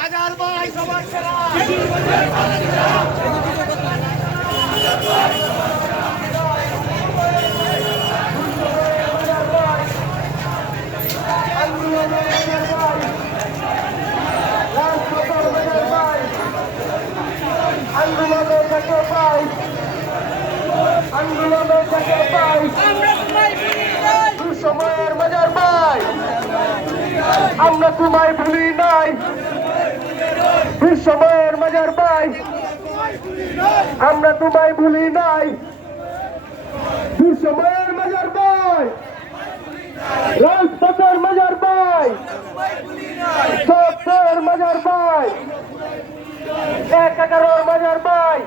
হাজার ভাই সবার সেরা। সময়ের বাজার ভাই আমরা তোমায় ভুলি নাই সময়ের বাজার ভাই আমরা তোমায় ভুলি নাই সময়ের বাজার ভাই রাজপথের বাজার ভাই সত্যের বাজার ভাই ১-১১ বাজার ভাই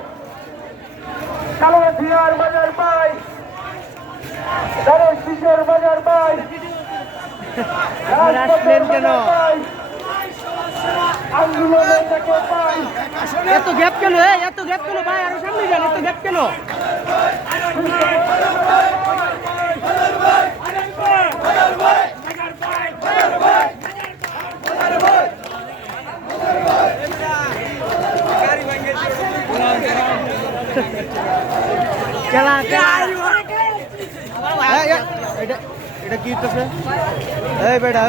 কালো ধিয়ার বাজার ভাই শিশের বাজার ভাই আন্দোলনের থেকে ভাই এত গ্যাপ কেন? এত গ্যাপ কেন ভাই? আরো সামনে যান, এত গ্যাপ কেন? এটা কি হচ্ছে? এই বেটা